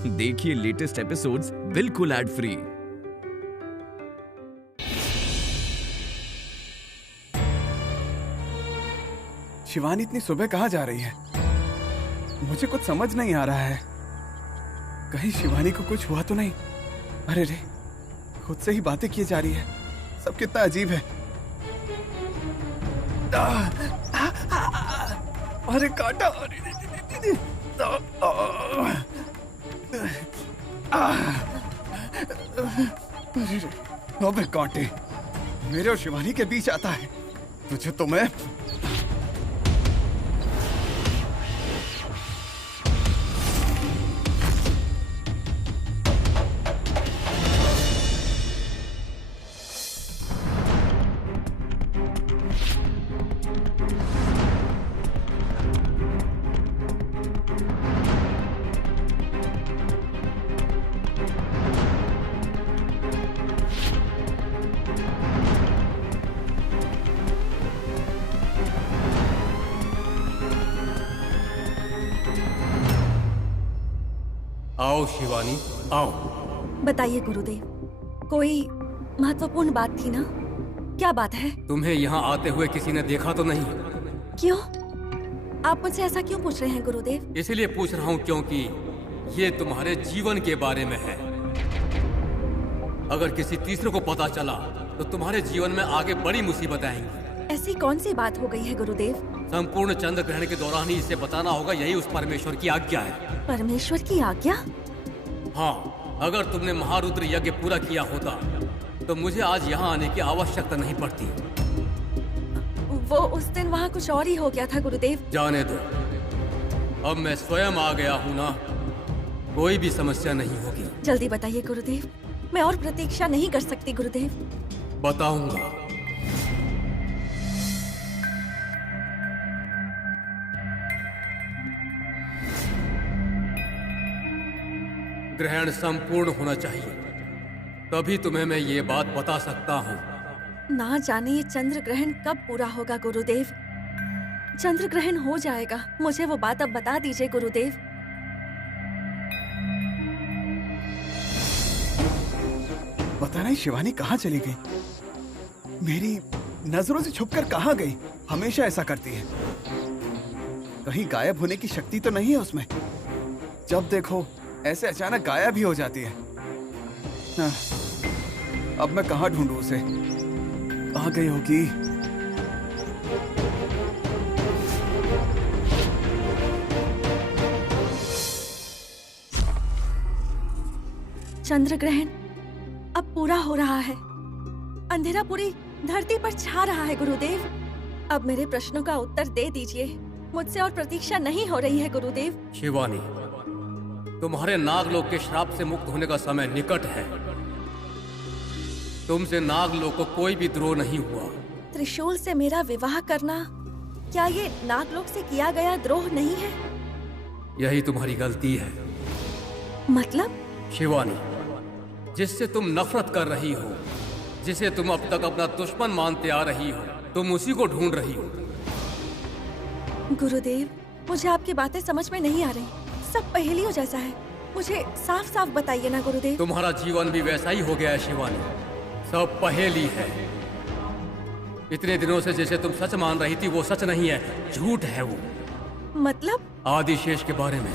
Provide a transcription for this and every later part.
देखिए latest episodes बिल्कुल ad free. Shivani इतनी सुबह कहाँ जा रही है? मुझे कुछ समझ नहीं आ रहा है। कहीं शिवानी को कुछ हुआ तो नहीं? अरे रे, खुद से ही बातें किए जा रही है। सब कितना अजीब है। अरे काटा। अबे कांटे, मेरे और शिवानी के बीच आता है। तुझे तो मैं आओ शिवानी, आओ। बताइए गुरुदेव, कोई महत्वपूर्ण बात थी ना? क्या बात है? तुम्हें यहाँ आते हुए किसी ने देखा तो नहीं? क्यों? आप मुझसे ऐसा क्यों पूछ रहे हैं गुरुदेव? इसीलिए पूछ रहा हूँ क्योंकि ये तुम्हारे जीवन के बारे में है। अगर किसी तीसरे को पता चला तो तुम्हारे जीवन में आगे बड़ी मुसीबतें आएंगी। ऐसी कौन सी बात हो गई है गुरुदेव? संपूर्ण चंद्र ग्रहण के दौरान ही इसे बताना होगा, यही उस परमेश्वर की आज्ञा है। परमेश्वर की आज्ञा? हाँ, अगर तुमने महारुद्र यज्ञ पूरा किया होता तो मुझे आज यहाँ आने की आवश्यकता नहीं पड़ती। वो उस दिन वहाँ कुछ और ही हो गया था गुरुदेव। जाने दो, अब मैं स्वयं आ गया हूँ ना, कोई भी समस्या नहीं होगी। जल्दी बताइए गुरुदेव, मैं और प्रतीक्षा नहीं कर सकती गुरुदेव। बताऊंगा। ग्रहण संपूर्ण होना चाहिए, तभी तुम्हें मैं ये बात बता सकता हूँ। ना जाने ये चंद्र ग्रहण कब पूरा होगा गुरुदेव। चंद्र ग्रहण हो जाएगा, मुझे वो बात अब बता दीजिए गुरुदेव। पता नहीं शिवानी कहाँ चली गई। मेरी नजरों से छुपकर कहाँ गई? हमेशा ऐसा करती है। कहीं गायब होने की शक्ति तो नहीं है उसमें? जब देखो ऐसे अचानक गायब ही हो जाती है। हाँ, अब मैं कहाँ ढूंढूं उसे? कहाँ गई होगी? चंद्र ग्रहण अब पूरा हो रहा है। अंधेरा पूरी धरती पर छा रहा है गुरुदेव। अब मेरे प्रश्नों का उत्तर दे दीजिए। मुझसे और प्रतीक्षा नहीं हो रही है गुरुदेव। शिवानी, तुम्हारे नागलोक के श्राप से मुक्त होने का समय निकट है। तुमसे नागलोक को कोई भी द्रोह नहीं हुआ। त्रिशूल से मेरा विवाह करना, क्या ये नागलोक से किया गया द्रोह नहीं है? यही तुम्हारी गलती है। मतलब? शिवानी, जिससे तुम नफरत कर रही हो, जिसे तुम अब तक अपना दुश्मन मानते आ रही हो, तुम उसी को ढूंढ रही हो। गुरुदेव, मुझे आपकी बातें समझ में नहीं आ रही। सब पहेलियों जैसा है। मुझे साफ साफ बताइए ना गुरुदेव। तुम्हारा जीवन भी वैसा ही हो गया है शिवानी, सब पहेली है। इतने दिनों से जैसे तुम सच मान रही थी, वो सच नहीं है, झूठ है वो। मतलब? आदिशेष के बारे में।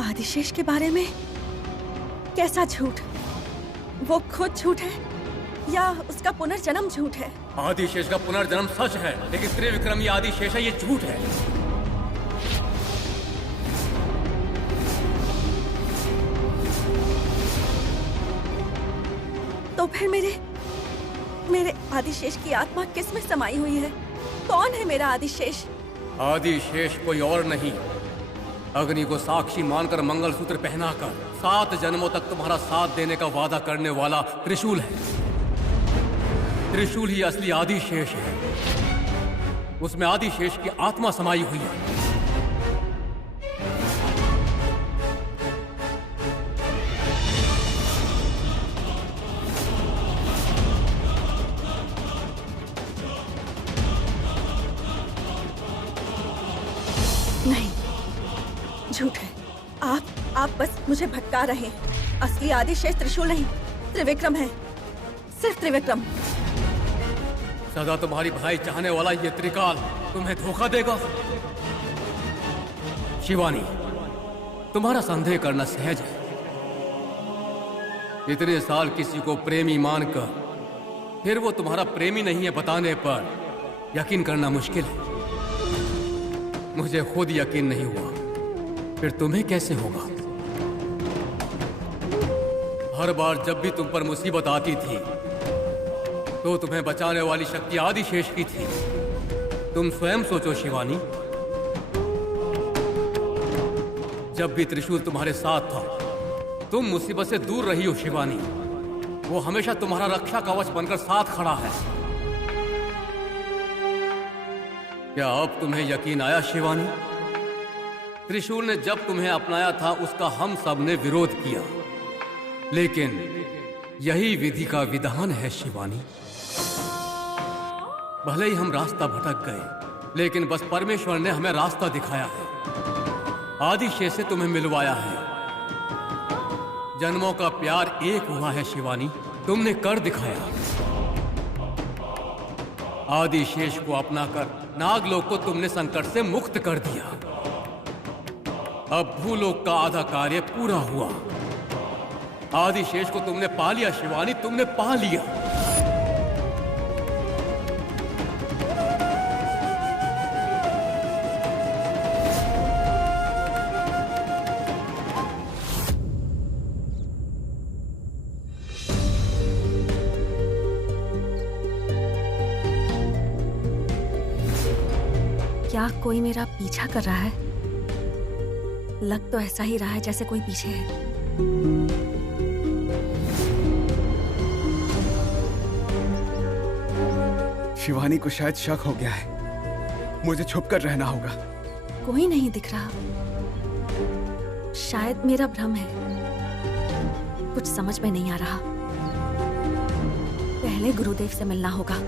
आदिशेष के बारे में? कैसा झूठ? वो खुद झूठ है या उसका पुनर्जन्म झूठ है? आदिशेष का पुनर्जन्म सच है, लेकिन त्रिविक्रमी आदिशेष है, ये झूठ है। तो फिर मेरे आदिशेष की आत्मा किस में समाई हुई है? कौन है मेरा आदिशेष? आदिशेष कोई और नहीं, अग्नि को साक्षी मानकर मंगलसूत्र पहनाकर 7 जन्मों तक तुम्हारा साथ देने का वादा करने वाला त्रिशूल है। त्रिशूल ही असली आदिशेष है। उसमें आदिशेष की आत्मा समाई हुई है। नहीं, झूठ है। आप बस मुझे भटका रहे हैं। असली आदिशेष त्रिशूल नहीं, त्रिविक्रम है, सिर्फ त्रिविक्रम। सदा तुम्हारी भलाई चाहने वाला ये त्रिकाल तुम्हें धोखा देगा। शिवानी, तुम्हारा संदेह करना सहज है। इतने साल किसी को प्रेमी मानकर फिर वो तुम्हारा प्रेमी नहीं है बताने पर यकीन करना मुश्किल है। मुझे खुद यकीन नहीं हुआ, फिर तुम्हें कैसे होगा? हर बार जब भी तुम पर मुसीबत आती थी तो तुम्हें बचाने वाली शक्ति आदिशेष की थी। तुम स्वयं सोचो शिवानी, जब भी त्रिशूल तुम्हारे साथ था तुम मुसीबत से दूर रही हो शिवानी। वो हमेशा तुम्हारा रक्षा कवच बनकर साथ खड़ा है। क्या अब तुम्हें यकीन आया शिवानी? त्रिशूल ने जब तुम्हें अपनाया था उसका हम सब ने विरोध किया, लेकिन यही विधि का विधान है शिवानी। भले ही हम रास्ता भटक गए, लेकिन बस परमेश्वर ने हमें रास्ता दिखाया है, आदिशेष से तुम्हें मिलवाया है। जन्मों का प्यार एक हुआ है शिवानी, तुमने कर दिखाया। आदिशेष को अपनाकर नागलोक को तुमने संकट से मुक्त कर दिया। अब भूलोक का आधा कार्य पूरा हुआ। आदिशेष को तुमने पा लिया शिवानी, तुमने पा लिया। क्या कोई मेरा पीछा कर रहा है? लग तो ऐसा ही रहा है जैसे कोई पीछे है। शिवानी को शायद शक हो गया है। मुझे छुपकर रहना होगा। कोई नहीं दिख रहा। शायद मेरा भ्रम है। कुछ समझ में नहीं आ रहा। पहले गुरुदेव से मिलना होगा।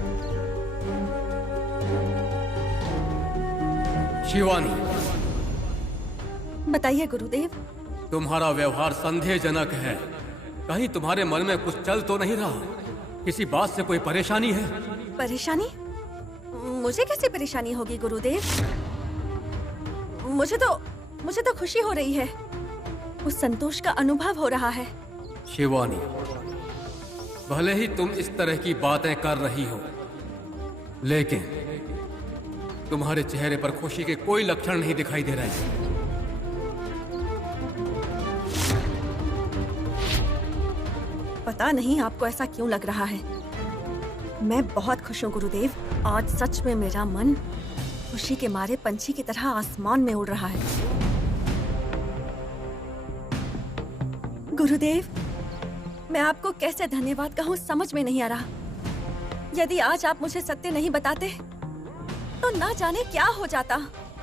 शिवानी, बताइए गुरुदेव। तुम्हारा व्यवहार संदेहजनक है। कहीं तुम्हारे मन में कुछ चल तो नहीं रहा? किसी बात से कोई परेशानी है? परेशानी? मुझे कैसी परेशानी होगी गुरुदेव? मुझे तो खुशी हो रही है। उस संतोष का अनुभव हो रहा है। शिवानी, भले ही तुम इस तरह की बातें कर रही हो, लेकिन तुम्हारे चेहरे पर खुशी के कोई लक्षण नहीं दिखाई दे रहे। पता नहीं आपको ऐसा क्यों लग रहा है। मैं बहुत खुश हूँ गुरुदेव। आज सच में मेरा मन खुशी के मारे पंछी की तरह आसमान में उड़ रहा है। गुरुदेव, मैं आपको कैसे धन्यवाद कहूँ समझ में नहीं आ रहा। यदि आज आप मुझे सत्य नहीं बताते तो ना जाने क्या हो जाता।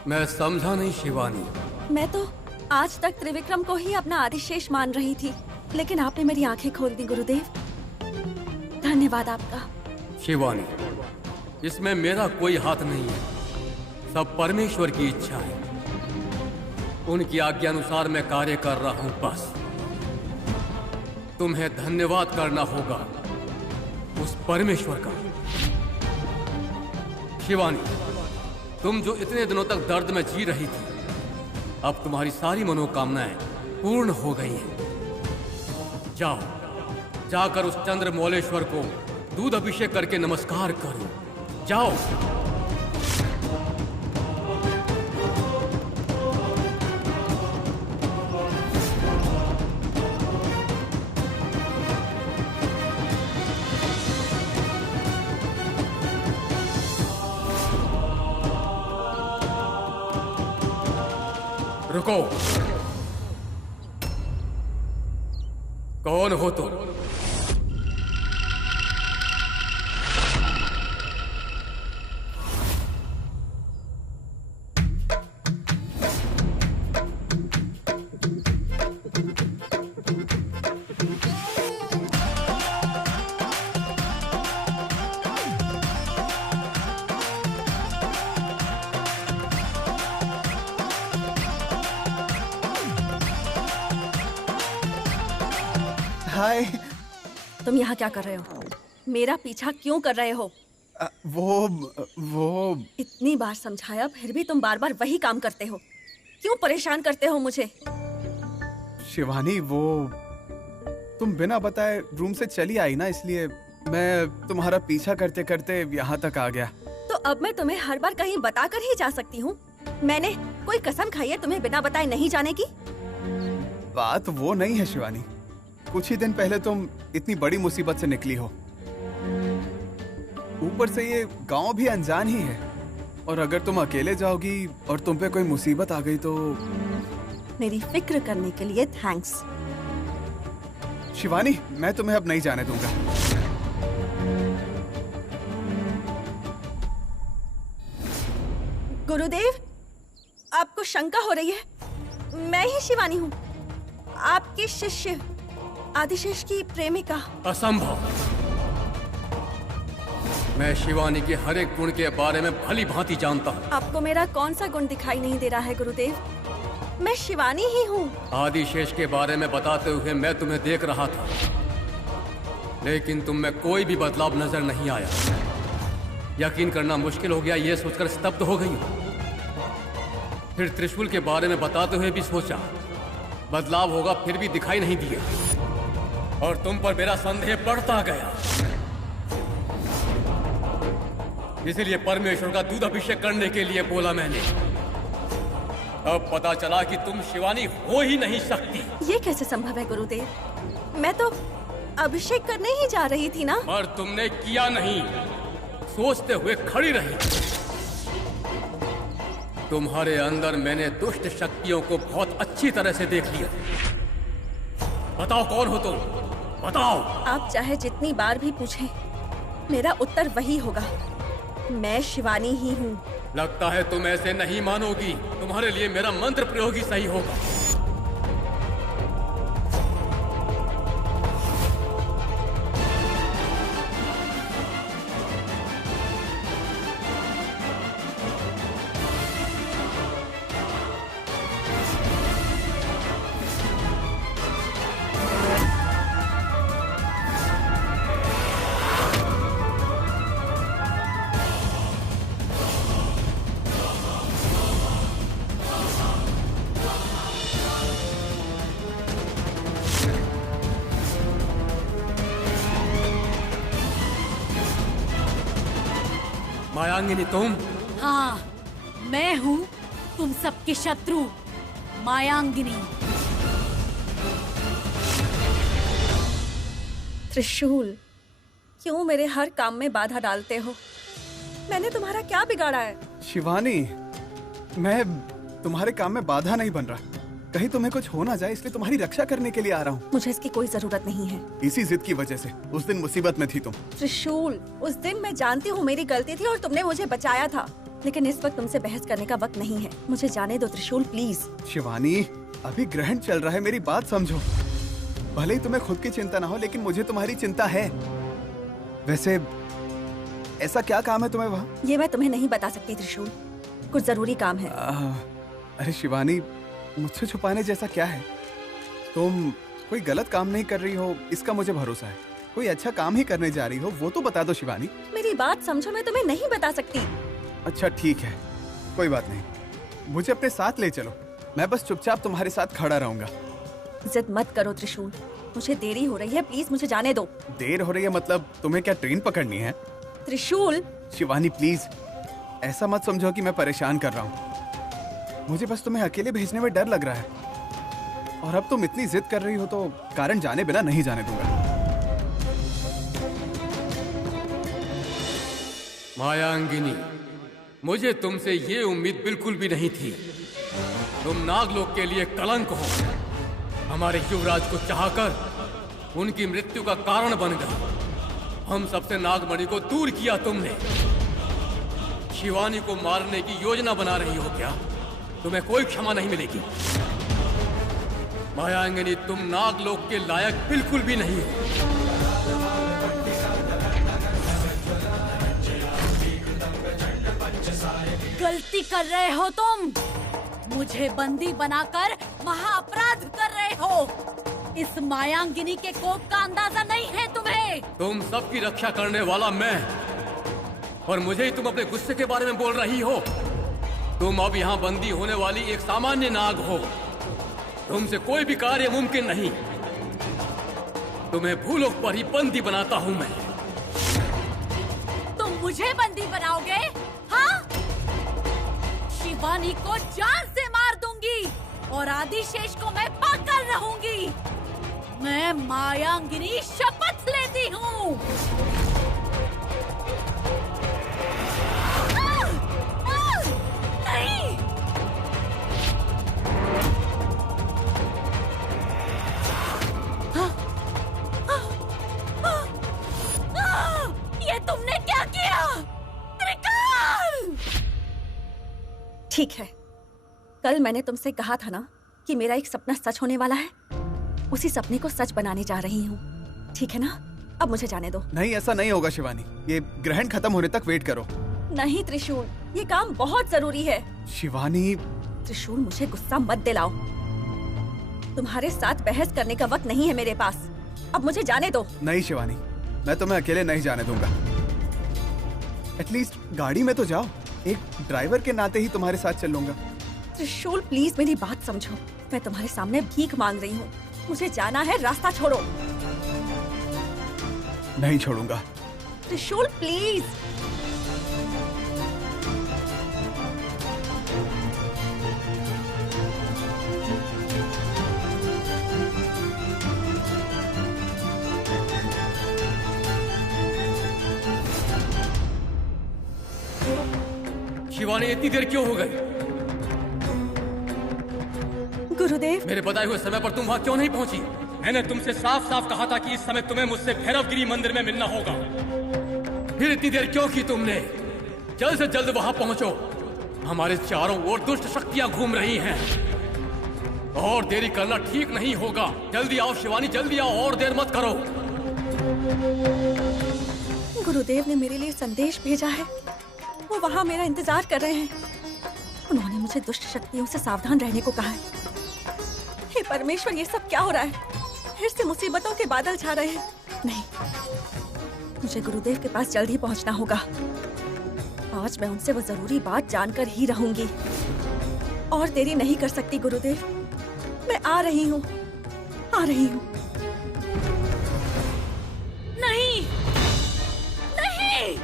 मैं समझा नहीं शिवानी। मैं तो आज तक त्रिविक्रम को ही अपना आदिशेष मान रही थी, लेकिन आपने मेरी आंखें खोल दी गुरुदेव। धन्यवाद आपका। शिवानी, इसमें मेरा कोई हाथ नहीं है। सब परमेश्वर की इच्छा है। उनकी आज्ञा अनुसार मैं कार्य कर रहा हूं। बस तुम्हें धन्यवाद करना होगा उस परमेश्वर का। शिवानी, तुम जो इतने दिनों तक दर्द में जी रही थी, अब तुम्हारी सारी मनोकामनाएं पूर्ण हो गई हैं। जाओ, जाकर उस चंद्र मौलेश्वर को दूध अभिषेक करके नमस्कार करो। जाओ। रुको। कौन हो तुम? हाय। तुम यहाँ क्या कर रहे हो? मेरा पीछा क्यों कर रहे हो? वो इतनी बार समझाया फिर भी तुम बार बार वही काम करते हो। क्यों परेशान करते हो मुझे? शिवानी, वो तुम बिना बताए रूम से चली आई ना, इसलिए मैं तुम्हारा पीछा करते करते यहाँ तक आ गया। तो अब मैं तुम्हें हर बार कहीं बताकर ही जा सकती हूँ। मैंने कोई कसम खाई है तुम्हें बिना बताए नहीं जाने की? बात वो नहीं है शिवानी। कुछ ही दिन पहले तुम इतनी बड़ी मुसीबत से निकली हो। ऊपर से ये गांव भी अनजान ही है, और अगर तुम अकेले जाओगी और तुम पे कोई मुसीबत आ गई तो। मेरी फिक्र करने के लिए थैंक्स। शिवानी, मैं तुम्हें अब नहीं जाने दूंगा। गुरुदेव, आपको शंका हो रही है? मैं ही शिवानी हूँ, आपकी शिष्य आदिशेष की प्रेमिका। असंभव। मैं शिवानी के हर एक गुण के बारे में भली भांति जानता हूँ। आपको मेरा कौन सा गुण दिखाई नहीं दे रहा है गुरुदेव? मैं शिवानी ही हूँ। आदिशेष के बारे में बताते हुए मैं तुम्हें देख रहा था, लेकिन तुम में कोई भी बदलाव नजर नहीं आया। यकीन करना मुश्किल हो गया, ये सोचकर स्तब्ध हो गई। फिर त्रिशूल के बारे में बताते हुए भी सोचा बदलाव होगा, फिर भी दिखाई नहीं दिया, और तुम पर मेरा संदेह बढ़ता गया। इसीलिए परमेश्वर का दूध अभिषेक करने के लिए बोला मैंने। अब पता चला कि तुम शिवानी हो ही नहीं सकती। ये कैसे संभव है गुरुदेव? मैं तो अभिषेक करने ही जा रही थी ना। पर तुमने किया नहीं, सोचते हुए खड़ी रही। तुम्हारे अंदर मैंने दुष्ट शक्तियों को बहुत अच्छी तरह से देख लिया। बताओ कौन हो तुम, बताओ। आप चाहे जितनी बार भी पूछें, मेरा उत्तर वही होगा, मैं शिवानी ही हूँ। लगता है तुम ऐसे नहीं मानोगी। तुम्हारे लिए मेरा मंत्र प्रयोग ही सही होगा। मायांगिनी, तुम? हाँ, मैं हूँ तुम सबके शत्रु, मायांगिनी। त्रिशूल, क्यों मेरे हर काम में बाधा डालते हो? मैंने तुम्हारा क्या बिगाड़ा है? शिवानी, मैं तुम्हारे काम में बाधा नहीं बन रहा। कहीं तुम्हें कुछ हो ना जाए, इसलिए तुम्हारी रक्षा करने के लिए आ रहा हूँ। मुझे इसकी कोई जरूरत नहीं है। इसी जिद की वजह से उस दिन मुसीबत में थी तुम। त्रिशूल, उस दिन मैं जानती हूँ मेरी गलती थी और तुमने मुझे बचाया था, लेकिन इस वक्त तुमसे बहस करने का वक्त नहीं है। मुझे जाने दो त्रिशूल, प्लीज। शिवानी, अभी ग्रहण चल रहा है, मेरी बात समझो। भले ही तुम्हें खुद की चिंता ना हो, लेकिन मुझे तुम्हारी चिंता है। वैसे ऐसा क्या काम है तुम्हें वहाँ? ये मैं तुम्हें नहीं बता सकती त्रिशूल, कुछ जरूरी काम है। अरे शिवानी, मुझसे छुपाने जैसा क्या है? तुम कोई गलत काम नहीं कर रही हो, इसका मुझे भरोसा है। कोई अच्छा काम ही करने जा रही हो, वो तो बता दो शिवानी। मेरी बात समझो, मैं तुम्हें नहीं बता सकती। अच्छा ठीक है, कोई बात नहीं। मुझे अपने साथ ले चलो, मैं बस चुपचाप तुम्हारे साथ खड़ा रहूंगा। जिद मत करो त्रिशूल, मुझे देरी हो रही है, प्लीज मुझे जाने दो। देर हो रही है मतलब तुम्हें क्या ट्रेन पकड़नी है? त्रिशूल। शिवानी प्लीज, ऐसा मत समझो कि मैं परेशान कर रहा हूँ। मुझे बस तुम्हें अकेले भेजने में डर लग रहा है, और अब तुम इतनी जिद कर रही हो तो कारण जाने बिना नहीं जाने दूंगा। मायांगिनी, मुझे तुमसे ये उम्मीद बिल्कुल भी नहीं थी। तुम नागलोक के लिए कलंक हो। हमारे युवराज को चाहकर उनकी मृत्यु का कारण बन गए। हम सबसे नागमणि को दूर किया तुमने। शिवानी को मारने की योजना बना रही हो क्या? तुम्हें कोई क्षमा नहीं मिलेगी। मायांगिनी, तुम नागलोक के लायक बिल्कुल भी नहीं हो। गलती कर रहे हो तुम। मुझे बंदी बनाकर महाअपराध कर रहे हो। इस मायांगिनी के कोप का अंदाजा नहीं है तुम्हें। तुम सबकी रक्षा करने वाला मैं, और मुझे ही तुम अपने गुस्से के बारे में बोल रही हो। तुम अब यहाँ बंदी होने वाली एक सामान्य नाग हो। तुमसे कोई भी कार्य मुमकिन नहीं। तुम्हें भूलोक पर ही बंदी बनाता हूँ मैं। तुम मुझे बंदी बनाओगे? हाँ? शिवानी को जान से मार दूंगी और आदिशेष को मैं पाकर रहूंगी। मैं मायांगिनी शपथ लेती हूँ। नहीं! ये तुमने क्या किया? त्रिकाल! ठीक है, कल मैंने तुमसे कहा था ना कि मेरा एक सपना सच होने वाला है। उसी सपने को सच बनाने जा रही हूँ। ठीक है ना? अब मुझे जाने दो। नहीं, ऐसा नहीं होगा शिवानी। ये ग्रहण खत्म होने तक वेट करो। नहीं त्रिशूल, ये काम बहुत जरूरी है। शिवानी, त्रिशूल मुझे गुस्सा मत दिलाओ। तुम्हारे साथ बहस करने का वक्त नहीं है मेरे पास। अब मुझे जाने दो। नहीं शिवानी, मैं तुम्हें अकेले नहीं जाने दूंगा। एटलीस्ट गाड़ी में तो जाओ। एक ड्राइवर के नाते ही तुम्हारे साथ चलूंगा। त्रिशूल प्लीज मेरी बात समझो। मैं तुम्हारे सामने भीख मांग रही हूँ। मुझे जाना है, रास्ता छोड़ो। नहीं छोड़ूंगा। त्रिशूल प्लीज। शिवानी, इतनी देर क्यों हो गई? गुरुदेव, मेरे बताए हुए समय पर तुम वहाँ क्यों नहीं पहुँची? मैंने तुमसे साफ साफ कहा था कि इस समय तुम्हें मुझसे भैरवगिरी मंदिर में मिलना होगा। फिर इतनी देर क्यों की तुमने? जल्द से जल्द वहाँ पहुँचो। हमारे चारों ओर दुष्ट शक्तियाँ घूम रही हैं और देरी करना ठीक नहीं होगा। जल्दी आओ शिवानी, जल्दी आओ, और देर मत करो। गुरुदेव ने मेरे लिए संदेश भेजा है। वो वहाँ मेरा इंतजार कर रहे हैं। उन्होंने मुझे दुष्ट शक्तियों से सावधान रहने को कहा है। हे परमेश्वर, ये सब क्या हो रहा है? फिर से मुसीबतों के बादल छा रहे हैं। नहीं, मुझे गुरुदेव के पास जल्द ही पहुंचना होगा। आज मैं उनसे वो जरूरी बात जानकर ही रहूंगी। और देरी नहीं कर सकती गुरुदेव। मैं आ रही हूँ, आ रही हूँ। नहीं! नहीं!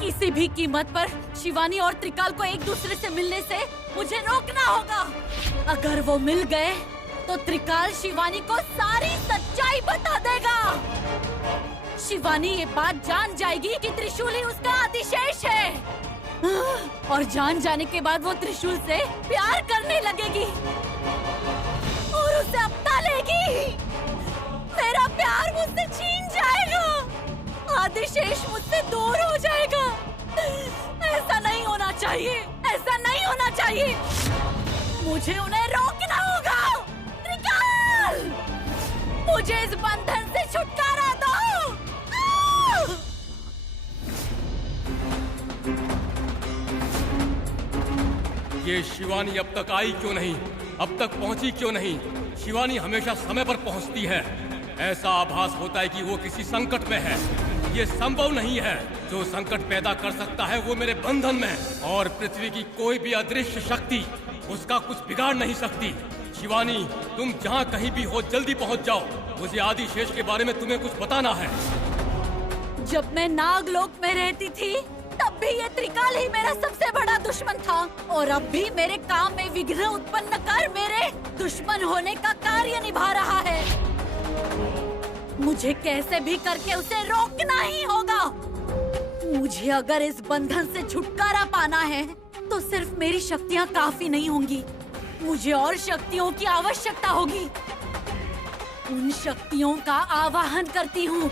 किसी भी कीमत पर शिवानी और त्रिकाल को एक दूसरे से मिलने से मुझे रोकना होगा। अगर वो मिल गए तो त्रिकाल शिवानी को सारी सच्चाई बता देगा। शिवानी ये बात जान जाएगी कि त्रिशूल ही उसका आदिशेष है, और जान जाने के बाद वो त्रिशूल से प्यार करने लगेगी और उसे अपना लेगी। मेरा प्यार मुझसे छीन जाएगा। आदिशेष मुझसे दूर हो जाएगा। ऐसा नहीं होना चाहिए, ऐसा नहीं होना चाहिए। मुझे उन्हें रोकना होगा। त्रिकाल, मुझे इस बंधन से छुटकारा दो। ये शिवानी अब तक आई क्यों नहीं? अब तक पहुंची क्यों नहीं? शिवानी हमेशा समय पर पहुंचती है। ऐसा आभास होता है कि वो किसी संकट में है। ये संभव नहीं है। जो संकट पैदा कर सकता है वो मेरे बंधन में, और पृथ्वी की कोई भी अदृश्य शक्ति उसका कुछ बिगाड़ नहीं सकती। शिवानी, तुम जहाँ कहीं भी हो जल्दी पहुँच जाओ। मुझे आदिशेष के बारे में तुम्हें कुछ बताना है। जब मैं नागलोक में रहती थी तब भी ये त्रिकाल ही मेरा सबसे बड़ा दुश्मन था, और अब भी मेरे काम में विघ्न उत्पन्न कर मेरे दुश्मन होने का कार्य निभा रहा है। मुझे कैसे भी करके उसे रोकना ही होगा। मुझे अगर इस बंधन से छुटकारा पाना है तो सिर्फ मेरी शक्तियाँ काफी नहीं होंगी। मुझे और शक्तियों की आवश्यकता होगी। उन शक्तियों का आवाहन करती हूँ,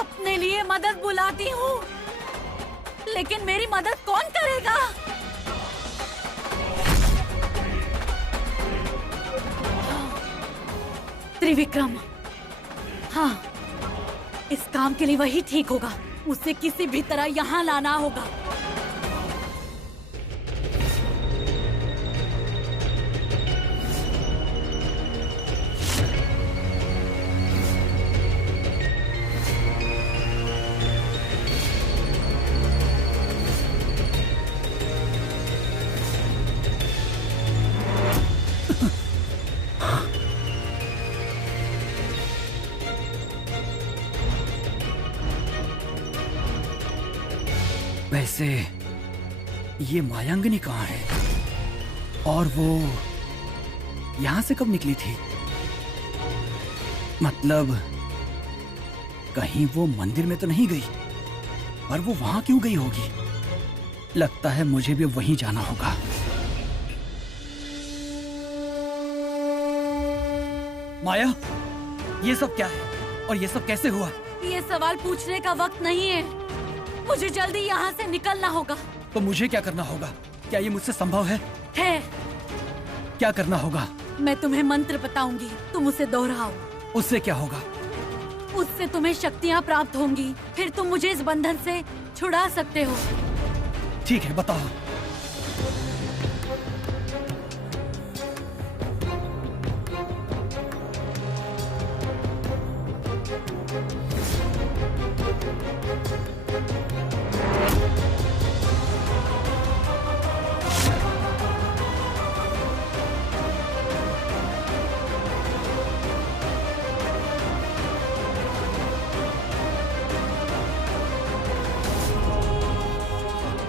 अपने लिए मदद बुलाती हूँ, लेकिन मेरी मदद कौन करेगा? त्रिविक्रम। हाँ, इस काम के लिए वही ठीक होगा। उसे किसी भी तरह यहाँ लाना होगा। वैसे ये मायांगनी कहाँ है? और वो यहां से कब निकली थी? मतलब कहीं वो मंदिर में तो नहीं गई, पर वो वहां क्यों गई होगी? लगता है मुझे भी वहीं जाना होगा। माया, ये सब क्या है और ये सब कैसे हुआ? ये सवाल पूछने का वक्त नहीं है। मुझे जल्दी यहाँ से निकलना होगा। तो मुझे क्या करना होगा? क्या ये मुझसे संभव है? है। क्या करना होगा? मैं तुम्हें मंत्र बताऊंगी, तुम उसे दोहराओ। उससे क्या होगा? उससे तुम्हें शक्तियाँ प्राप्त होंगी, फिर तुम मुझे इस बंधन से छुड़ा सकते हो। ठीक है, बताओ।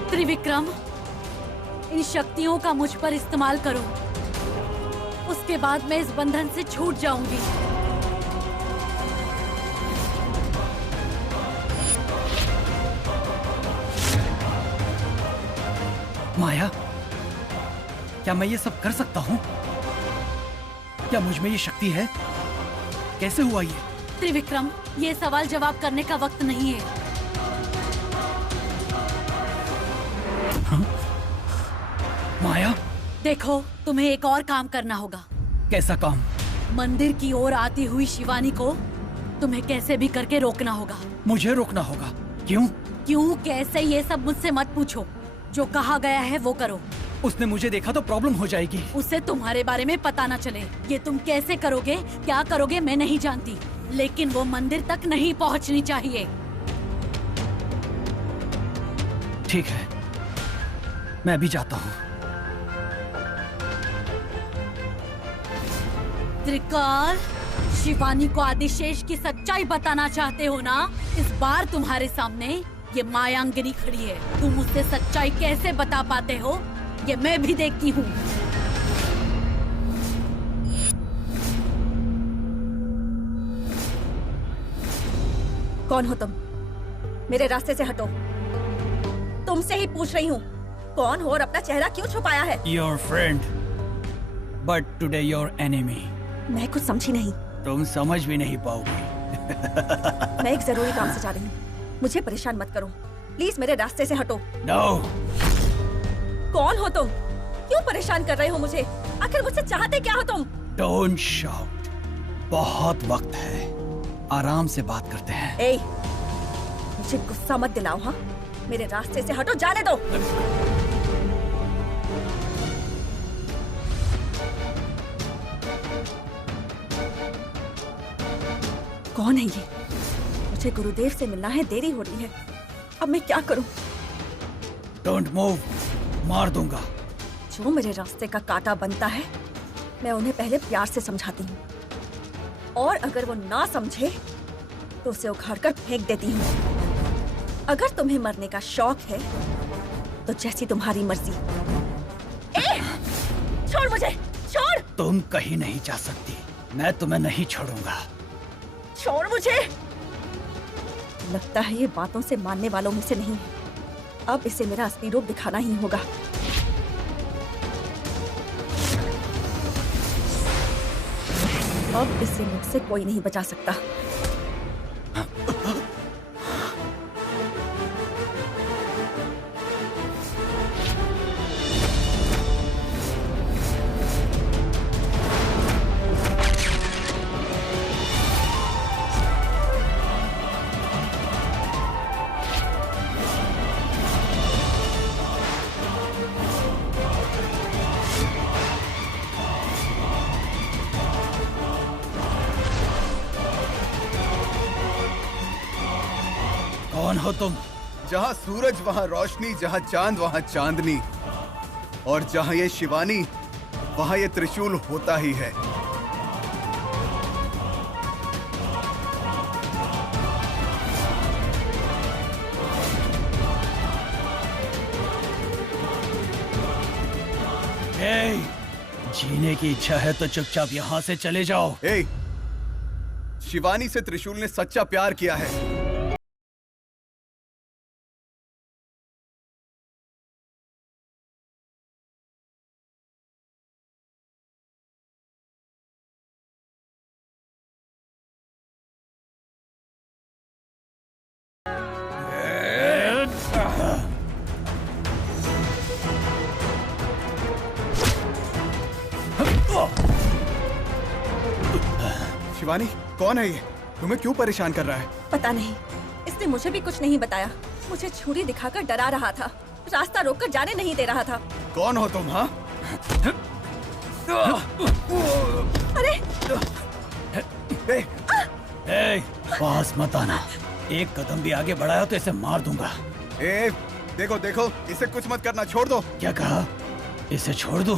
त्रिविक्रम, इन शक्तियों का मुझ पर इस्तेमाल करो। उसके बाद मैं इस बंधन से छूट जाऊंगी। माया, क्या मैं ये सब कर सकता हूँ? क्या मुझ में ये शक्ति है? कैसे हुआ ये? त्रिविक्रम, ये सवाल जवाब करने का वक्त नहीं है। माया, देखो, तुम्हें एक और काम करना होगा। कैसा काम? मंदिर की ओर आती हुई शिवानी को तुम्हें कैसे भी करके रोकना होगा। मुझे रोकना होगा? क्यों? क्यों कैसे ये सब मुझसे मत पूछो। जो कहा गया है वो करो। उसने मुझे देखा तो प्रॉब्लम हो जाएगी। उसे तुम्हारे बारे में पता न चले। ये तुम कैसे करोगे, क्या करोगे मैं नहीं जानती, लेकिन वो मंदिर तक नहीं पहुंचनी चाहिए। ठीक है, मैं भी जाता हूँ। त्रिकाल, शिवानी को आदिशेष की सच्चाई बताना चाहते हो ना? इस बार तुम्हारे सामने ये मायांगनी खड़ी है। तुम उससे सच्चाई कैसे बता पाते हो, ये मैं भी देखती हूँ। कौन हो तुम? मेरे रास्ते से हटो। तुमसे ही पूछ रही हूँ, कौन हो और अपना चेहरा क्यों छुपाया है? Your friend, but today your enemy. मैं कुछ समझी नहीं। तुम समझ भी नहीं पाओगी। मैं एक जरूरी काम से जा रही हूँ, मुझे परेशान मत करो। प्लीज मेरे रास्ते से हटो। No. कौन हो तुम? क्यों परेशान कर रहे हो मुझे? आखिर मुझसे चाहते क्या हो तुम? Don't shout. बहुत वक्त है, आराम से बात करते हैं। ए, मुझे गुस्सा मत दिलाओ। हाँ, मेरे रास्ते से हटो, जाने दो। कौन है ये? मुझे गुरुदेव से मिलना है, देरी हो रही है। अब मैं क्या करूं? Don't move. मार दूंगा। जो मेरे रास्ते का कांटा बनता है, मैं उन्हें पहले प्यार से समझाती हूँ, और अगर वो ना समझे तो उसे उखाड़ कर फेंक देती हूँ। अगर तुम्हें मरने का शौक है तो जैसी तुम्हारी मर्जी। ए, छोड़ मुझे, छोड़। तुम कहीं नहीं जा सकती, मैं तुम्हें नहीं छोड़ूंगा। छोड़ मुझे। लगता है ये बातों से मानने वालों में से नहीं है। अब इसे मेरा असली रूप दिखाना ही होगा। अब इसे मुझसे कोई नहीं बचा सकता। कौन हो तुम? जहाँ सूरज वहाँ रोशनी, जहाँ चांद वहाँ चांदनी, और जहाँ ये शिवानी वहां ये त्रिशूल होता ही है। ए, जीने की इच्छा है तो चुपचाप यहाँ से चले जाओ। ए, शिवानी से त्रिशूल ने सच्चा प्यार किया है। शिवानी, कौन है ये? तुम्हें क्यों परेशान कर रहा है? पता नहीं, इसने मुझे भी कुछ नहीं बताया। मुझे छुरी दिखाकर डरा रहा था, रास्ता रोककर जाने नहीं दे रहा था। कौन हो तुम? हाँ, अरे ए, पास मत आना। एक कदम भी आगे बढ़ाया तो इसे मार दूंगा। ए, देखो देखो, इसे कुछ मत करना, छोड़ दो। क्या कहा? इसे छोड़ दूं?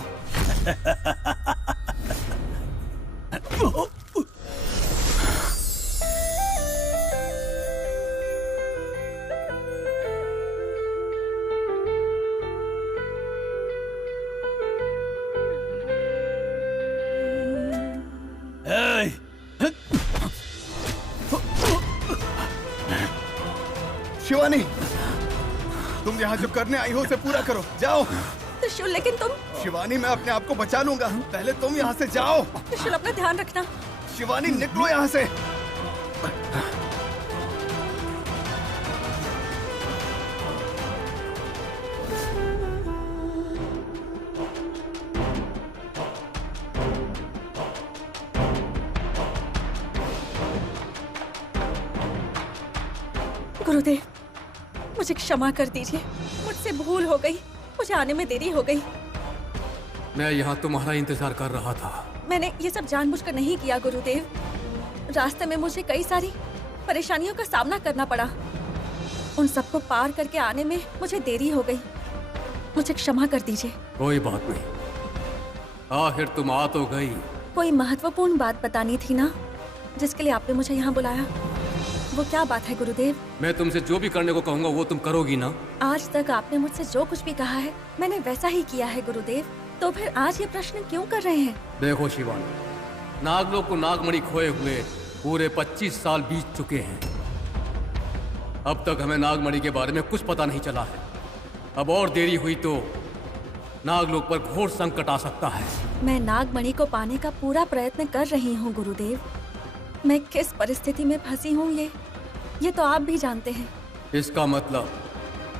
शिवानी, तुम यहाँ जो करने आई हो उसे पूरा करो, जाओ। त्रिशूल, लेकिन तुम। शिवानी, मैं अपने आप को बचा लूंगा, पहले तुम यहाँ से जाओ। त्रिशूल, अपना ध्यान रखना। शिवानी, निकलो यहाँ से। गुरुदेव, मुझे क्षमा कर दीजिए, मुझसे भूल हो गई, मुझे आने में देरी हो गई। मैं यहाँ तुम्हारा इंतजार कर रहा था। मैंने ये सब जानबूझकर नहीं किया गुरुदेव। रास्ते में मुझे कई सारी परेशानियों का सामना करना पड़ा। उन सबको पार करके आने में मुझे देरी हो गई। मुझे क्षमा कर दीजिए। कोई बात नहीं, आखिर तुम आ तो गई। कोई महत्वपूर्ण बात बतानी थी ना, जिसके लिए आपने मुझे यहाँ बुलाया। वो क्या बात है गुरुदेव? मैं तुमसे जो भी करने को कहूँगा वो तुम करोगी ना? आज तक आपने मुझसे जो कुछ भी कहा है मैंने वैसा ही किया है गुरुदेव, तो फिर आज ये प्रश्न क्यों कर रहे हैं? देखो शिवानी, नागलोक को नागमणि खोए हुए पूरे 25 साल बीत चुके हैं। अब तक हमें नागमणि के बारे में कुछ पता नहीं चला है। अब और देरी हुई तो नागलोक पर घोर संकट आ सकता है। मैं नागमणि को पाने का पूरा प्रयत्न कर रही हूँ गुरुदेव। मैं किस परिस्थिति में फंसी हूँ ये तो आप भी जानते हैं। इसका मतलब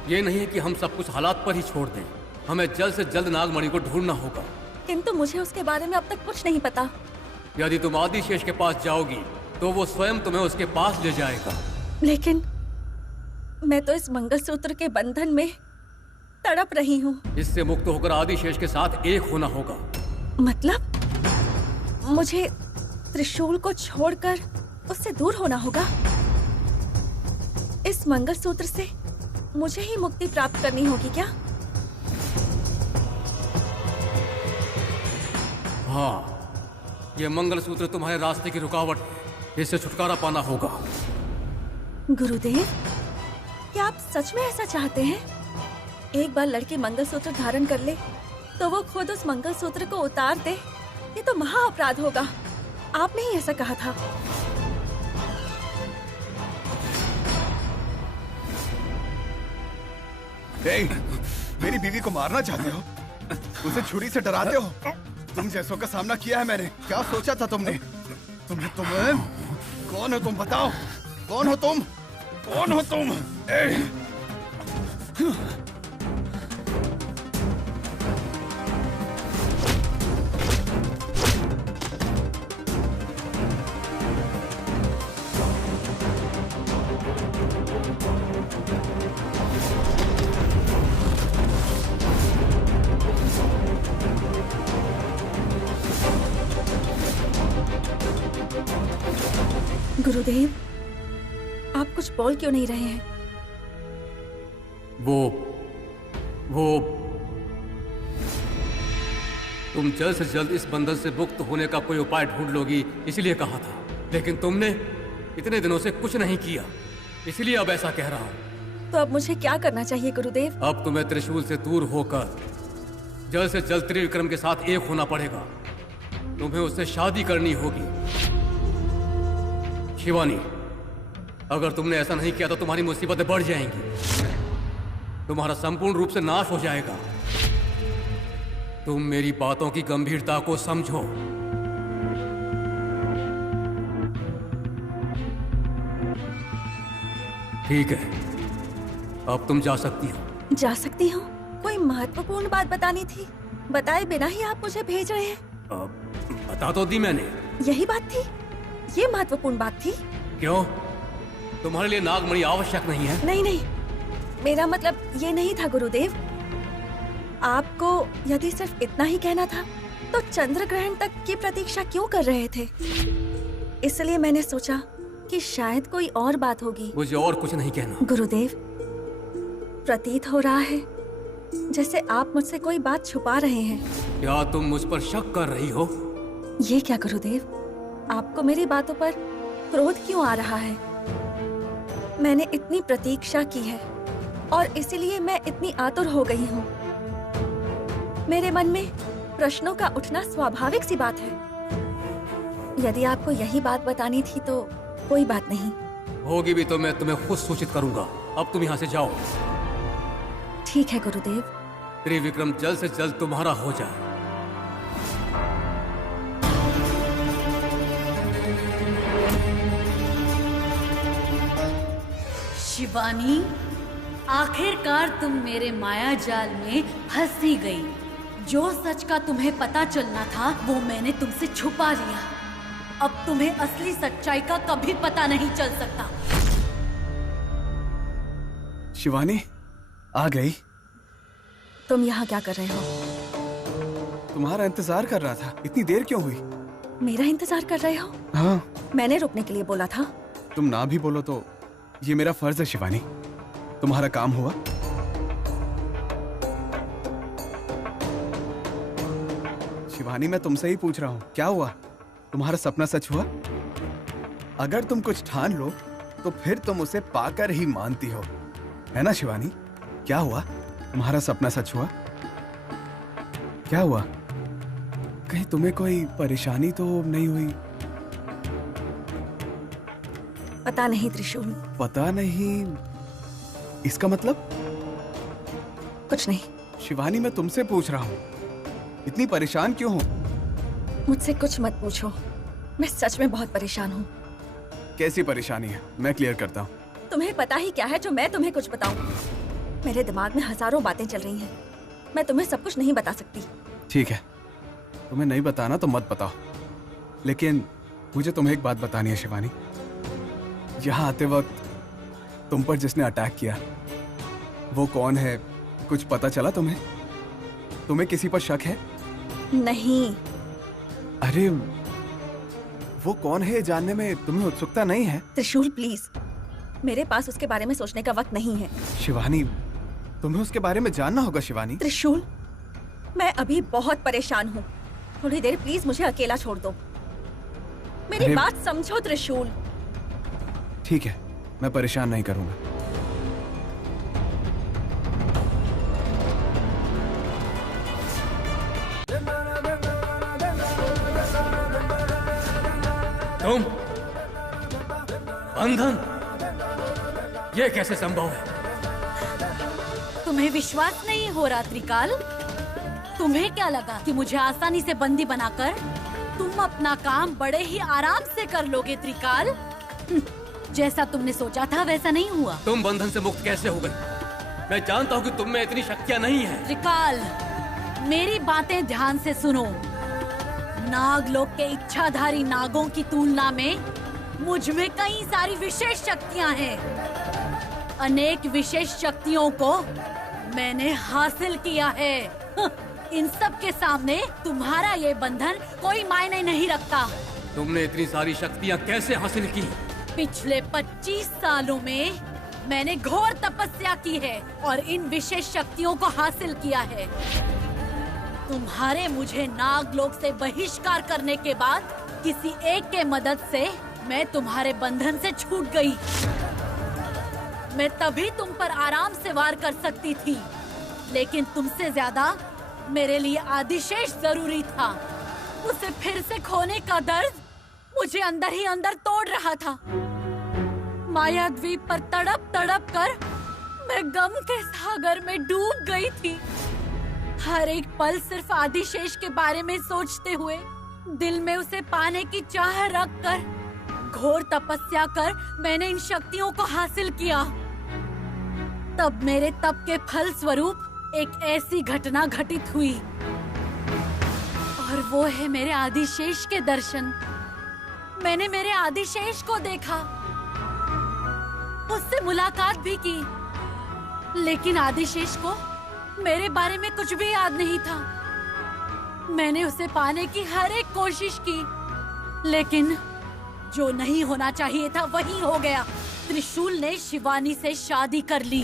ये नहीं है कि हम सब कुछ हालात पर ही छोड़ दें। हमें जल्द से जल्द नागमणि को ढूंढना होगा। किंतु मुझे उसके बारे में अब तक कुछ नहीं पता। यदि तुम आदिशेष के पास जाओगी तो वो स्वयं तुम्हें उसके पास ले जाएगा। लेकिन मैं तो इस मंगलसूत्र के बंधन में तड़प रही हूँ। इससे मुक्त होकर आदिशेष के साथ एक होना होगा। मतलब मुझे त्रिशूल को छोड़कर उससे दूर होना होगा। इस मंगलसूत्र से मुझे ही मुक्ति प्राप्त करनी होगी क्या? हाँ, ये मंगलसूत्र तुम्हारे रास्ते की रुकावट है। इससे छुटकारा पाना होगा। गुरुदेव, क्या आप सच में ऐसा चाहते हैं? एक बार लड़की मंगलसूत्र धारण कर ले तो वो खुद उस मंगलसूत्र को उतार दे, ये तो महा अपराध होगा। आपने ही ऐसा कहा था। मेरी बीवी को मारना चाहते हो? उसे छुरी से डराते हो? तुम जैसों का सामना किया है मैंने। क्या सोचा था तुमने? तुम्हें कौन हो तुम? बताओ, कौन हो तुम? कौन हो तुम? गुरुदेव, आप कुछ बोल क्यों नहीं रहे हैं? तुम जल्द से जल्द इस बंधन से मुक्त होने का कोई उपाय ढूंढ लोगी, इसलिए कहा था। लेकिन तुमने इतने दिनों से कुछ नहीं किया, इसलिए अब ऐसा कह रहा हूँ। तो अब मुझे क्या करना चाहिए गुरुदेव? अब तुम्हें त्रिशूल से दूर होकर जल्द से जल्द त्रिविक्रम के साथ एक होना पड़ेगा। तुम्हें उससे शादी करनी होगी। शिवानी, अगर तुमने ऐसा नहीं किया तो तुम्हारी मुसीबतें बढ़ जाएंगी, तुम्हारा संपूर्ण रूप से नाश हो जाएगा। तुम मेरी बातों की गंभीरता को समझो। ठीक है, अब तुम जा सकती हो। जा सकती हूँ? कोई महत्वपूर्ण बात बतानी थी, बताए बिना ही आप मुझे भेज रहे हैं। बता तो दी मैंने। यही बात थी? ये महत्वपूर्ण बात थी? क्यों? तुम्हारे लिए नागमणि आवश्यक नहीं है? नहीं नहीं, मेरा मतलब ये नहीं था गुरुदेव। आपको यदि सिर्फ इतना ही कहना था तो चंद्र ग्रहण तक की प्रतीक्षा क्यों कर रहे थे? इसलिए मैंने सोचा कि शायद कोई और बात होगी। मुझे और कुछ नहीं कहना। गुरुदेव, प्रतीत हो रहा है जैसे आप मुझसे कोई बात छुपा रहे हैं। क्या तुम मुझ पर शक कर रही हो? ये क्या गुरुदेव, आपको मेरी बातों पर क्रोध क्यों आ रहा है? मैंने इतनी प्रतीक्षा की है और इसीलिए मैं इतनी आतुर हो गई हूँ। मेरे मन में प्रश्नों का उठना स्वाभाविक सी बात है। यदि आपको यही बात बतानी थी तो कोई बात नहीं। होगी भी तो मैं तुम्हें खुद सूचित करूंगा। अब तुम यहाँ से जाओ। ठीक है गुरुदेव। त्रिविक्रम जल्द से जल्द तुम्हारा हो जाए। शिवानी, आखिरकार तुम मेरे माया जाल में फंस ही गई। जो सच का तुम्हें पता चलना था वो मैंने तुमसे छुपा लिया। अब तुम्हें असली सच्चाई का कभी पता नहीं चल सकता। शिवानी आ गई? तुम यहाँ क्या कर रहे हो? तुम्हारा इंतजार कर रहा था। इतनी देर क्यों हुई? मेरा इंतजार कर रहे हो? हाँ। मैंने रुकने के लिए बोला था। तुम ना भी बोलो तो ये मेरा फर्ज है शिवानी। तुम्हारा काम हुआ? शिवानी, मैं तुमसे ही पूछ रहा हूँ, क्या हुआ? तुम्हारा सपना सच हुआ? अगर तुम कुछ ठान लो तो फिर तुम उसे पाकर ही मानती हो, है ना शिवानी? क्या हुआ? तुम्हारा सपना सच हुआ? क्या हुआ? कहीं तुम्हें कोई परेशानी तो नहीं हुई? पता नहीं त्रिशूल। पता नहीं? इसका मतलब? कुछ नहीं। शिवानी, मैं तुमसे पूछ रहा हूँ, इतनी परेशान क्यों हो? मुझसे कुछ मत पूछो, मैं सच में बहुत परेशान हूँ। कैसी परेशानी है? मैं क्लियर करता हूँ। तुम्हें पता ही क्या है जो मैं तुम्हें कुछ बताऊं? मेरे दिमाग में हजारों बातें चल रही हैं। मैं तुम्हें सब कुछ नहीं बता सकती। ठीक है, तुम्हें नहीं बताना तो मत बताओ, लेकिन मुझे तुम्हें एक बात बतानी है शिवानी। यहाँ आते वक्त तुम पर जिसने अटैक किया वो कौन है, कुछ पता चला तुम्हें? तुम्हें किसी पर शक है? नहीं। अरे वो कौन है जानने में तुम्हें उत्सुकता नहीं है? त्रिशूल प्लीज, मेरे पास उसके बारे में सोचने का वक्त नहीं है। शिवानी, तुम्हें उसके बारे में जानना होगा शिवानी। त्रिशूल, मैं अभी बहुत परेशान हूँ। थोड़ी देर प्लीज मुझे अकेला छोड़ दो। मेरी बात समझो त्रिशूल। ठीक है, मैं परेशान नहीं करूंगा। तुम बंधन, ये कैसे संभव है? तुम्हें विश्वास नहीं हो रहा त्रिकाल? तुम्हें क्या लगा कि मुझे आसानी से बंदी बनाकर तुम अपना काम बड़े ही आराम से कर लोगे त्रिकाल? जैसा तुमने सोचा था वैसा नहीं हुआ। तुम बंधन से मुक्त कैसे हो गई? मैं जानता हूँ कि तुम में इतनी शक्तियाँ नहीं है। त्रिकाल, मेरी बातें ध्यान से सुनो। नागलोक के इच्छाधारी नागों की तुलना में मुझ में कई सारी विशेष शक्तियाँ हैं। अनेक विशेष शक्तियों को मैंने हासिल किया है। इन सब के सामने तुम्हारा ये बंधन कोई मायने नहीं रखता। तुमने इतनी सारी शक्तियाँ कैसे हासिल की? पिछले 25 सालों में मैंने घोर तपस्या की है और इन विशेष शक्तियों को हासिल किया है। तुम्हारे मुझे नागलोक से बहिष्कार करने के बाद किसी एक के मदद से मैं तुम्हारे बंधन से छूट गई। मैं तभी तुम पर आराम से वार कर सकती थी, लेकिन तुमसे ज्यादा मेरे लिए आदिशेष जरूरी था। उसे फिर से खोने का दर्द मुझे अंदर ही अंदर तोड़ रहा था। माया द्वीप पर तड़प तड़प कर मैं गम के सागर में डूब गई थी। हर एक पल सिर्फ आदिशेष के बारे में सोचते हुए, दिल में उसे पाने की चाह रखकर, घोर तपस्या कर मैंने इन शक्तियों को हासिल किया। तब मेरे तप के फल स्वरूप एक ऐसी घटना घटित हुई, और वो है मेरे आदिशेष के दर्शन। मैंने मेरे आदिशेष को देखा, उससे मुलाकात भी की, लेकिन आदिशेष को मेरे बारे में कुछ भी याद नहीं था। मैंने उसे पाने की हर एक कोशिश की, लेकिन जो नहीं होना चाहिए था वही हो गया। त्रिशूल ने शिवानी से शादी कर ली।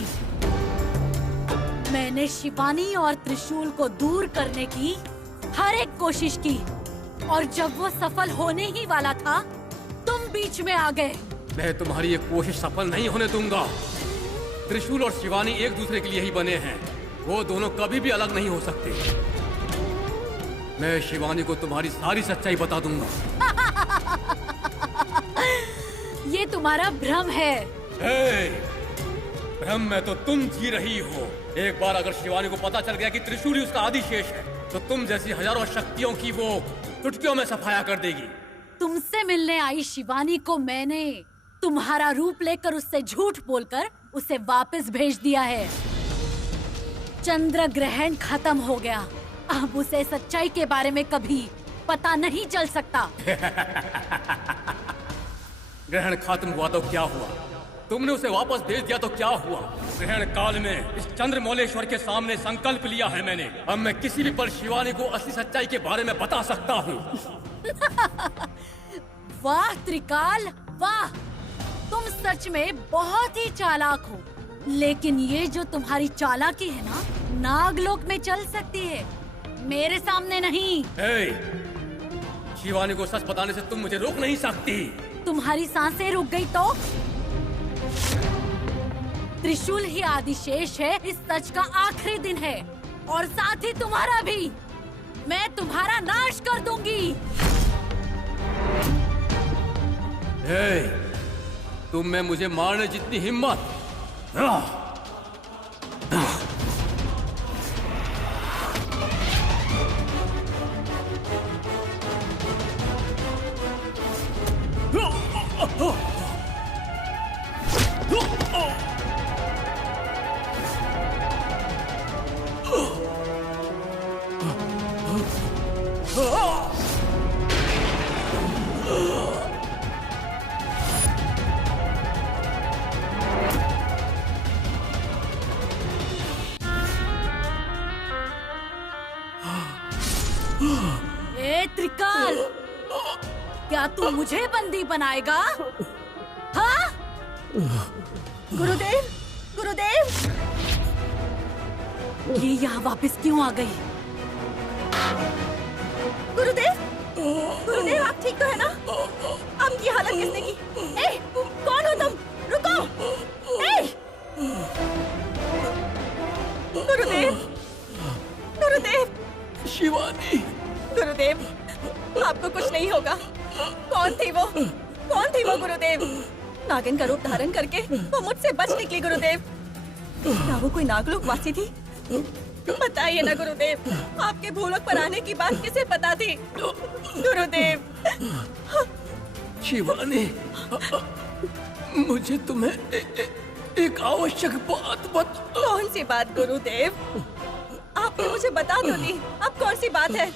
मैंने शिवानी और त्रिशूल को दूर करने की हर एक कोशिश की, और जब वो सफल होने ही वाला था, तुम बीच में आ गए। मैं तुम्हारी ये कोशिश सफल नहीं होने दूंगा। त्रिशूल और शिवानी एक दूसरे के लिए ही बने हैं, वो दोनों कभी भी अलग नहीं हो सकते। मैं शिवानी को तुम्हारी सारी सच्चाई बता दूंगा। ये तुम्हारा भ्रम है। भ्रम में तो तुम जी रही हो। एक बार अगर शिवानी को पता चल गया कि त्रिशूल ही उसका आदिशेष है, तो तुम जैसी हजारों शक्तियों की वो चुटकियों में सफाया कर देगी। तुमसे मिलने आई शिवानी को मैंने तुम्हारा रूप लेकर उससे झूठ बोलकर उसे वापस भेज दिया है। चंद्र ग्रहण खत्म हो गया, अब उसे सच्चाई के बारे में कभी पता नहीं चल सकता। ग्रहण खत्म हुआ तो क्या हुआ? तुमने उसे वापस भेज दिया तो क्या हुआ? ग्रहण काल में इस चंद्रमौलेश्वर के सामने संकल्प लिया है मैंने। अब मैं किसी भी पल शिवानी को असली सच्चाई के बारे में बता सकता हूँ। वाह त्रिकाल, वाह! तुम सच में बहुत ही चालाक हो, लेकिन ये जो तुम्हारी चालाकी है ना, नागलोक में चल सकती है, मेरे सामने नहीं। शिवानी को सच बताने से तुम मुझे रोक नहीं सकती। तुम्हारी सांसें रुक गई तो? त्रिशूल ही आदिशेष है, इस सच का आखिरी दिन है, और साथ ही तुम्हारा भी। मैं तुम्हारा नाश कर दूंगी। तुम में मुझे मारने जितनी हिम्मत, ए त्रिकाल, क्या तू मुझे बंदी बनाएगा? हाँ? गुरुदेव, गुरुदेव! ये यहाँ वापस क्यों आ गई? गुरुदेव, गुरुदेव आप ठीक तो है ना? आपकी हालत किसने की? ए, कौन हो तुम? रुको! ए! गुरुदेव, गुरुदेव! शिवानी! गुरुदेव, आपको कुछ नहीं होगा। कौन थी वो? कौन थी वो गुरुदेव? नागिन का रूप धारण करके वो मुझसे बच निकली गुरुदेव। क्या वो कोई नागलोक वासी थी? बताइए ना गुरुदेव, आपके भूलोक पर आने की बात किसे पता थी? गुरुदेव! शिवानी, मुझे तुम्हें एक आवश्यक बात कौन सी बात गुरुदेव? आपने मुझे बता दो दी, अब कौन सी बात है?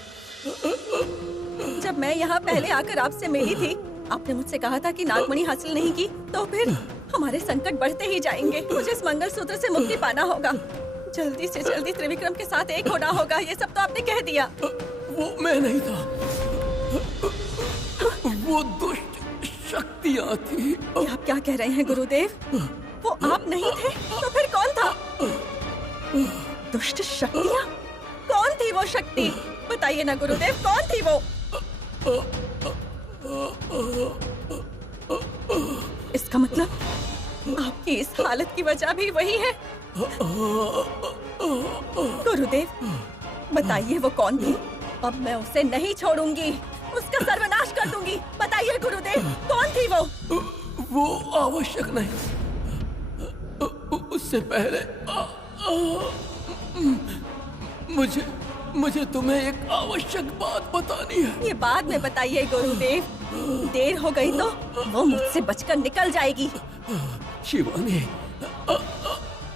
जब मैं यहाँ पहले आकर आपसे मिली थी, आपने मुझसे कहा था कि नागमणि हासिल नहीं की तो फिर हमारे संकट बढ़ते ही जाएंगे। मुझे इस मंगलसूत्र से मुक्ति पाना होगा, जल्दी से जल्दी त्रिविक्रम के साथ एक होना होगा। ये सब तो आपने कह दिया। वो मैं नहीं था, वो दुष्ट शक्तियाँ थी। ये आप क्या कह रहे हैं गुरुदेव? वो आप नहीं थे तो फिर कौन था? दुष्ट शक्तियाँ? कौन थी वो शक्ति? बताइए ना गुरुदेव, कौन थी वो? इसका मतलब आपकी इस हालत की वजह भी वही है। गुरुदेव बताइए वो कौन थी? अब मैं उसे नहीं छोड़ूंगी, उसका सर्वनाश कर दूंगी। बताइए गुरुदेव, कौन थी वो? वो आवश्यक नहीं, उससे पहले मुझे तुम्हें एक आवश्यक बात बतानी है। ये बाद में बताइए गुरुदेव, देर हो गई तो वो मुझसे बचकर निकल जाएगी। शिवानी,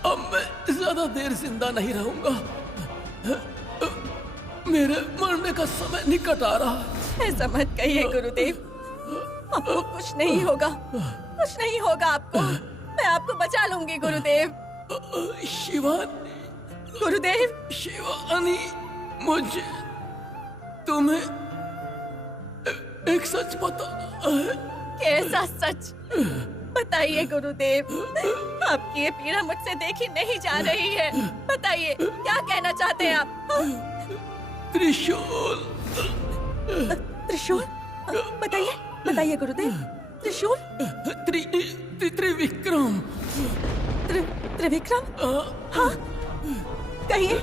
अब मैं ज्यादा देर जिंदा नहीं रहूंगा। मेरे मरने का समय निकट आ रहा है। ऐसा मत कहिए गुरुदेव, आपको कुछ नहीं होगा, कुछ नहीं होगा आपको। मैं आपको बचा लूंगी गुरुदेव। शिवानी, गुरुदेव, शिवानी, मुझे तुम्हें एक सच बताना है। कैसा सच? बताइए गुरुदेव, आपकी ये पीड़ा मुझसे देखी नहीं जा रही है। बताइए क्या कहना चाहते हैं आप? त्रिशूल। त्रिशूल? बताइए, बताइए गुरुदेव। त्रिशूल? त्रिविक्रम। त्रिविक्रम? हाँ, कहिए।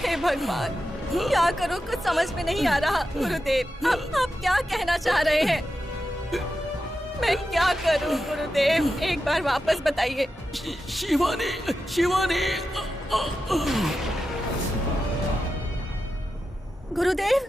हे भगवान, क्या करूं, कुछ समझ में नहीं आ रहा। गुरुदेव आप क्या कहना चाह रहे हैं? मैं क्या करूं गुरुदेव, एक बार वापस बताइए। शिवानी, शिवानी। गुरुदेव,